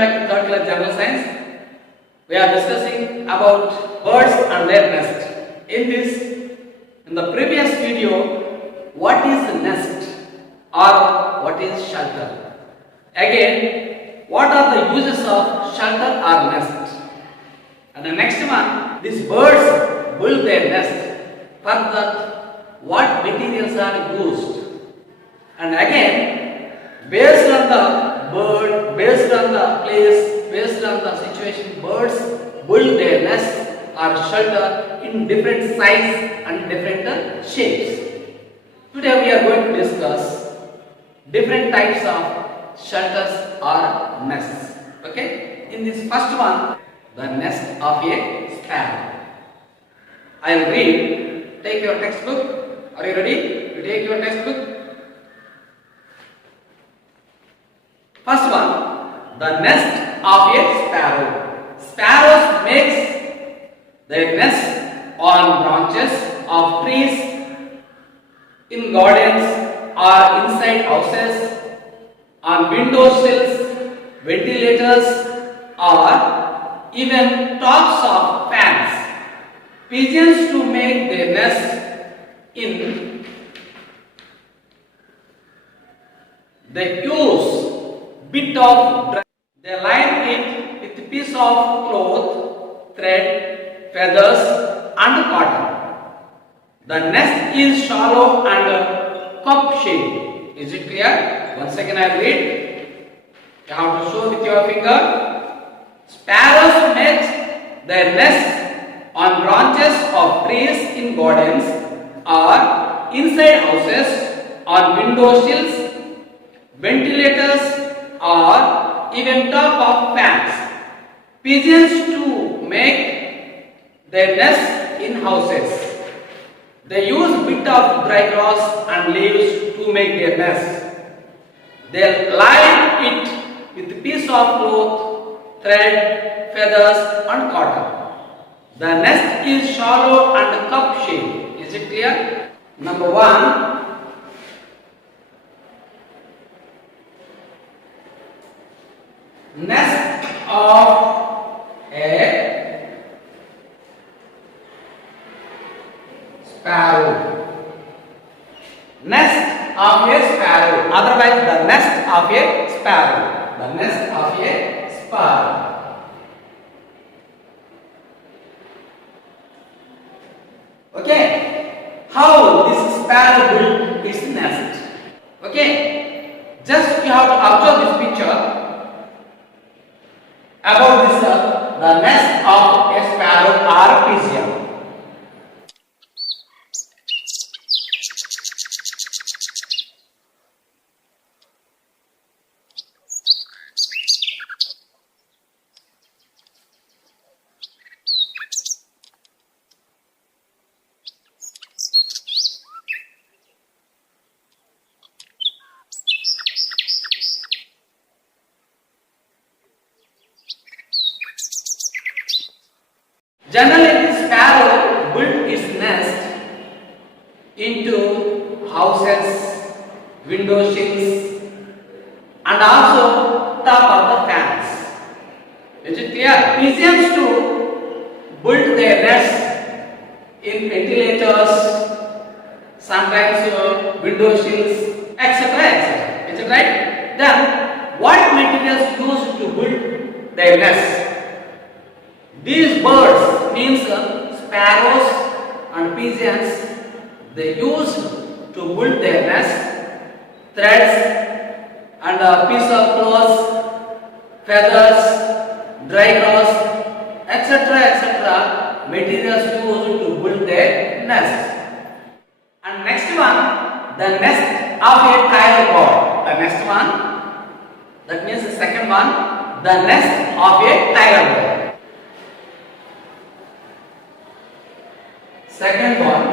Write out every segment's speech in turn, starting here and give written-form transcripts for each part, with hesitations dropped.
back to third class general science. We are discussing about birds and their nest. In the previous video, what is a nest or what is shelter? Again, what are the uses of shelter or nest? And the next one, these birds build their nest. For that, what materials are used? And again, based on the bird, based on the place, based on the situation, birds build their nest or shelter in different size and different shapes. Today we are going to discuss different types of shelters or nests. Okay? In this first one, the nest of a sparrow. I will read. Take your textbook. Are you ready? You take your textbook. First one, the nest of a sparrow. Sparrows makes their nest on branches of trees, in gardens or inside houses, on window sills, ventilators or even tops of fans. Pigeons to make their nest in, they use bit of dry. They line it with a piece of cloth, thread, feathers and cotton. The nest is shallow and cup shaped. Is it clear? Once again I will read. You have to show with your finger. Sparrows make their nests on branches of trees in gardens or inside houses, on window sills, ventilators or even top of fans. Pigeons to make their nests in houses. They use bit of dry grass and leaves to make their nest. They line it with a piece of cloth, thread, feathers and cotton. The nest is shallow and cup shaped. Is it clear? Number 1. Nest of a sparrow. Nest of a sparrow. Otherwise, the nest of a sparrow. The nest of a sparrow. Okay. How this sparrow built its nest? Okay. Just you have to observe this picture. About this, the nest of a sparrow or pigeon. Generally, the sparrow built its nest into houses, window sills, and also top of the fans. Is it clear? Pigeons too build their nest in ventilators, sometimes window sills, etc. etc. Is it right? Then, what materials used to build their nest? These birds means sparrows and pigeons, they use to build their nest, threads and a piece of cloth, feathers, dry grass, etc. etc. materials used to build their nest. And next one, the nest of a tire bird. The next one, that means the second one, the nest of a tire bird. Second one,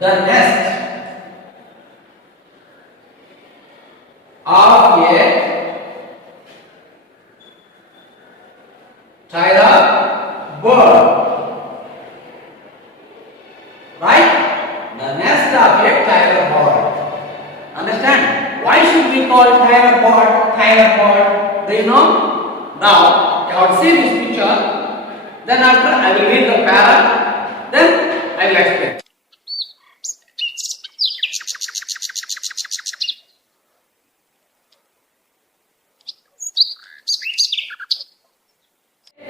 the nest of a tire bird. Right? The nest of a tire bird. Understand? Why should we call tire bird? Do you know? Now you have to see this picture. Then after I will read the para. Then I will explain.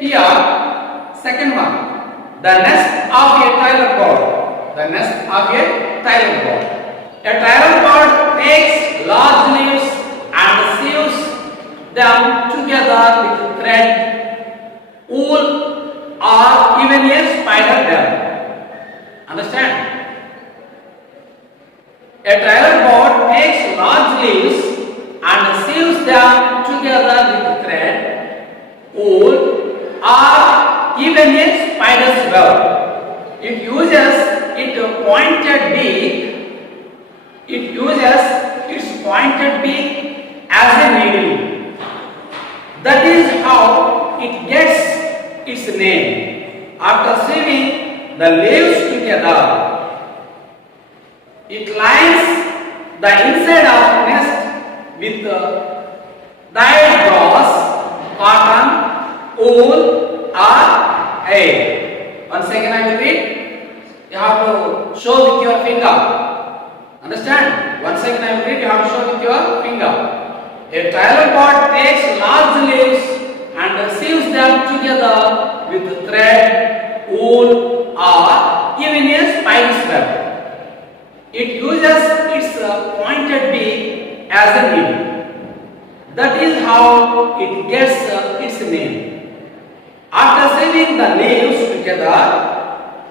Here, second one, the nest of a tyler bird. The nest of a tyler bird. A tyler bird takes large leaves and sews them together with thread, wool, or even a spider web. Understand? A tyler bird takes large leaves and sews them together with thread, wool, or even a spider's web. It uses its pointed beak. It uses its pointed beak as a needle. That is how it gets its name. After sewing the leaves together, it lines the inside of nest with dyed gauze, cotton, wool or hair. Once again I will read. You have to show with your finger. Understand? Once again I will read. You have to show with your finger. A tyler bird takes large leaves and sews them together with thread, wool or even a spider's web. It uses its pointed beak as a needle. That is how it gets its name. After sewing the leaves together,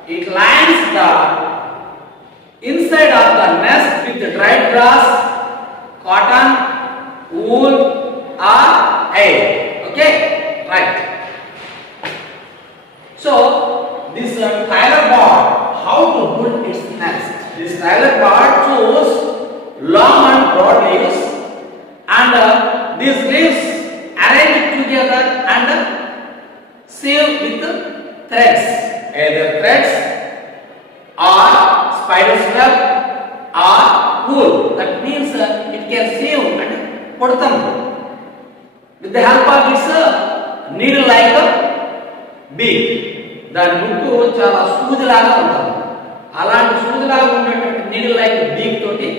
it lines the inside of the nest with dried grass, cotton, wool or hair. Okay? Right. So, this tyler bird, how to build its nest? This tyler bird chose long and broad leaves and these leaves arranged together and sew with threads, either threads or spider's web or wool. That means it can sew and put them with the help of its needle-like beak. దాని ముక్కు చాలా సూదిలాగా ఉంటుంది. అలాంటి సూదిలాగా ఉన్నటువంటి needle-like beak తోటి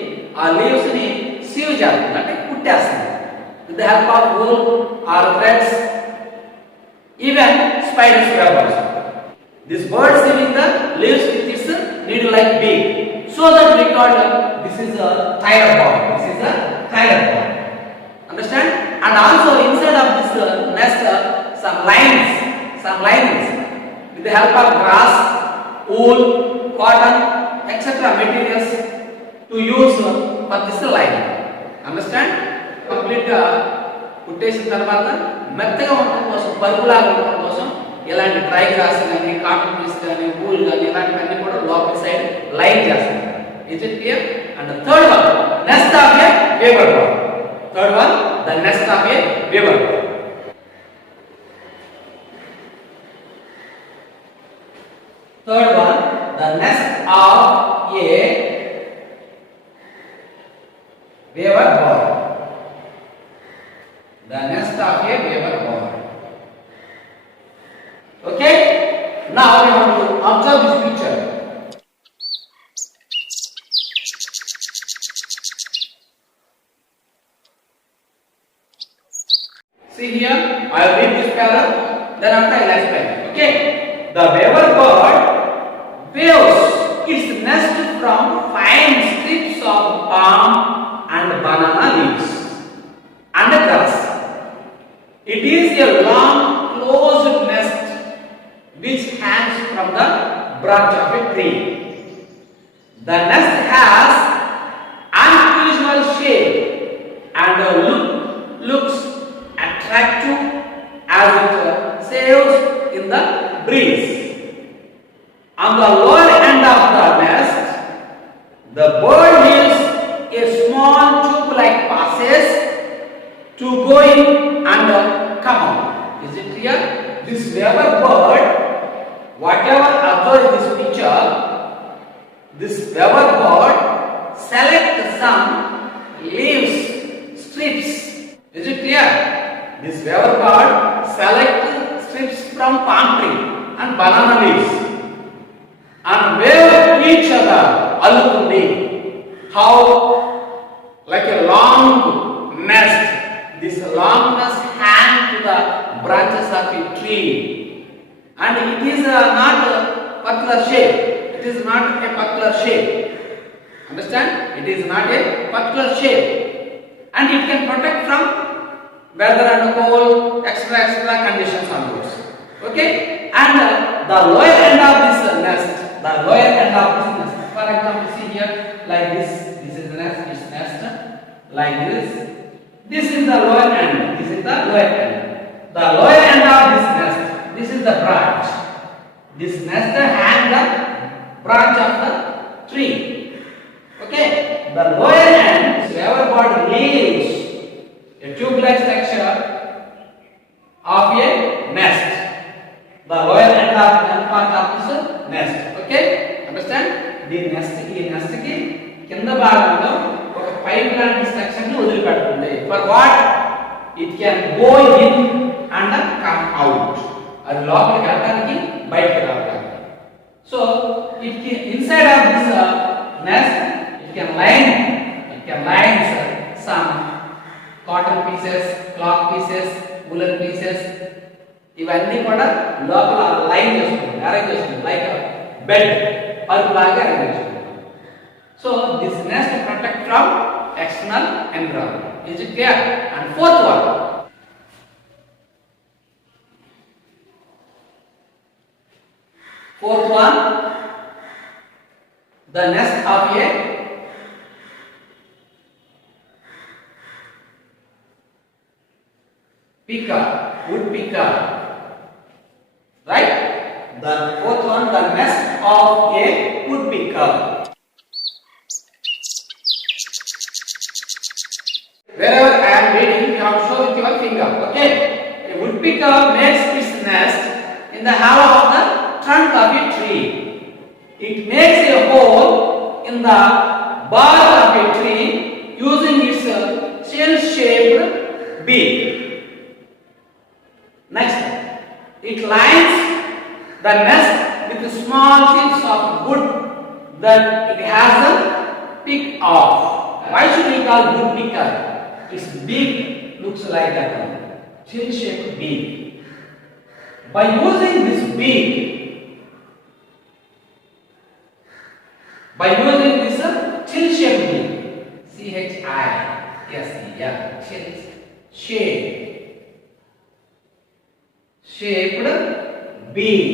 ఆ leaves ని sew చేస్తుంది, అంటే కుట్టేస్తుంది. With the help of wool or threads, even spider's web also. This bird sewing the leaves with its needle-like beak, so that we call this is a tyler bird. This is a tyler bird. Understand? And also inside of this nest, some lines with the help of grass, wool, cotton, etc. materials to use for this line. Understand? Complete కుట్టేసిన తర్వాత మెత్తగా ఉండడం కోసం, పరుపులాగా ఉండడం కోసం ఇలాంటి dry gross కానీ, cotton piece కానీ, wool కానీ ఇలాంటివన్నీ కూడా లోపల సైడ్ లైన్ చేస్తారు. Is it clear? And the third one, nest of a weaver bird. Third one, the nest of a weaver bird. Third one, the nest of a weaver bird. The nest of a weaver bird. Okay? Now we have to observe this picture. See here, I will read this paragraph, then after I will explain. Okay? The weaver bird weaves its nest from fine strips of palm and banana leaves and grass. It is a long closed nest which hangs from the branch of a tree. The nest has unusual shape and looks attractive as it sails in the breeze. On the lower end of the nest, the bird leaves a small tube-like passage to go in and come out. Is it clear? This weaver bird, whatever observe this picture, this weaver bird select some leaves strips. Is it clear? this weaver bird select strips from palm tree and banana leaves and weave each other allukundi. How? Like a long nest. This long nest hang to the branches of a tree, and it is not a particular shape. It is not a particular shape. Understand? It is not a particular shape, and it can protect from weather and cold, extra conditions on those. Okay? And the lower end of this nest, the lower end of this nest. For example, see here, like this. This is the nest. This nest, like this. This is the lower end. This is the lower end. The lower end of this nest. This is the branch. This nest and the branch of the tree. Okay. The lower end, weaver bird leaves a tube-like structure of a nest. The lower end of part of this nest. Okay. Understand? The nest ki kinda bhaganlo oka pipe laanti structure ni వదిలిపెడుతుంది. For what? It can go in and come out. అది లోపలికి వెళ్ళడానికి బయటికి రావడానికి. So it can, inside of this nest it can line some cotton pieces, cloth pieces, woolen pieces. ఇవన్నీ కూడా లోపల line చేసుకుంటుంది, arrange చేసుకుంటుంది, లైక్ బెడ్ పరుపు లాగా అరేంజ్ చేసుకుంటుంది. So this nest protect from external environment. Is it clear? And fourth one. Fourth one, the nest of a picker, wood picker. Right? The fourth one, the nest of a wood picker. Wherever I am reading, you have to show with your finger. Okay? A woodpecker makes its nest in the hollow of the trunk of a tree. It makes a hole in the bark of a tree using its shell-shaped beak. Next, it lines the nest with small chips of wood that it has a pick off. Why should we call woodpecker? Its beak looks like a shell-shaped beak. By using this beak, shell-shaped beak, shaped beak.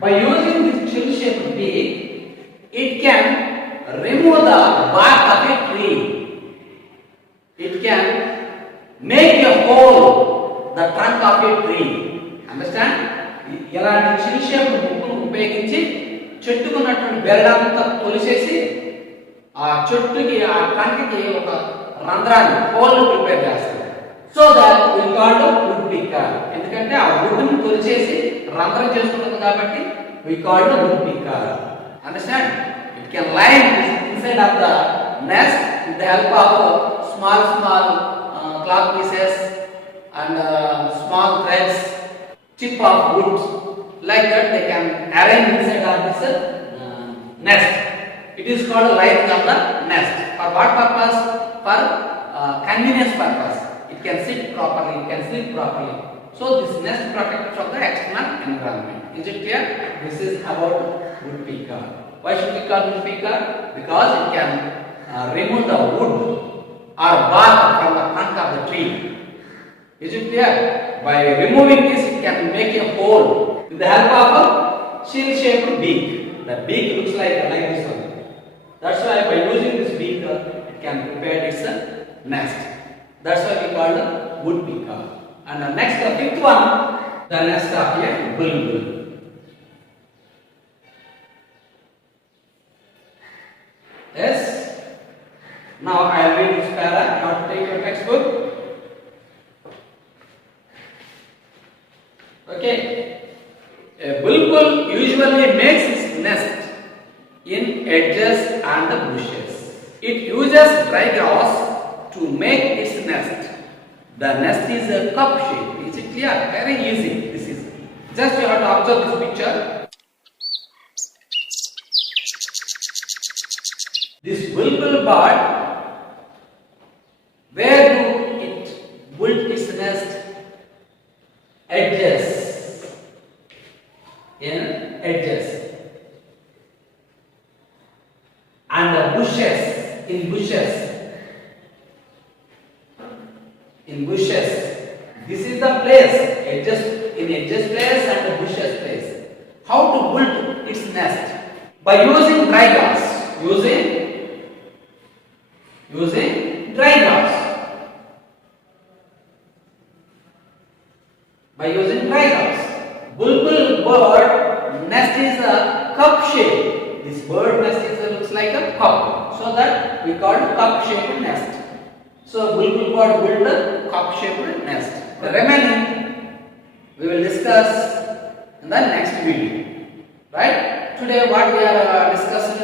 By using this shell-shaped beak, it can remove the bark of a tree. It can make a hole the trunk of a tree. Understand? ఇలాంటి చిన్న shape ముక్కను ఉపయోగించి చెట్టుకున్నటువంటి బెరడంతా తొలిసేసి ఆ చెట్టుకి ఆ ట్రంక్కి ఒక రంధ్రాన్ని హోల్ ప్రిపేర్ చేస్తారు. So that we called woodpecker. ఎందుకంటే ఆ వుడ్ని తొలిచేసి రంధ్రం చేసుకుంటుంది కాబట్టి we called woodpecker. Understand? It can line inside of the nest with the help of small cloth pieces and small threads, chip of wood. Like that they can arrange inside of this nest. It is called lining of the nest. For what purpose? For convenience purpose. It can sit properly, it can sleep properly. So this nest protects from the external environment. Is it clear? This is about woodpecker. Why should we call woodpecker? Because it can remove the wood or bark from the trunk of the tree. Is it clear? By removing this, it can make a hole with the help of a shell-shaped beak. The beak looks like this one. That's why by using this beak, it can prepare its nest. That's why we call it woodpecker. And the next, the fifth one, the nest of a bulbul. Yes. Now I will read this para. You have to take your textbook. Okay. A bulbul usually makes its nest in hedges and bushes. It uses dry grass to make its nest. The nest is a cup shape. Is it clear? Very easy. This is just you have to observe this picture. This bulbul bird, where do it build its nest? Edges. In edges. And bushes. In bushes. In bushes. This is the place. In edges place and the bushes place. How to build its nest? By using dry grass. Using dry grass. By using dry grass. Bulbul bird nest is a cup shape. This bird nest looks like a cup. So that we call it cup shaped nest. So bulbul bird build a cup shaped nest. The remaining we will discuss in the next video. Right? Today what we are discussing?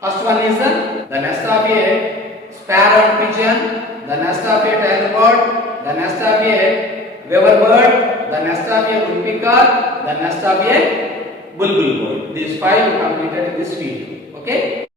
First one is the nest of a sparrow and pigeon, the nest of a tailor bird, the nest of a weaver bird, the nest of a woodpecker, the nest of a bulbul bird. These 5 completed in this video. Okay?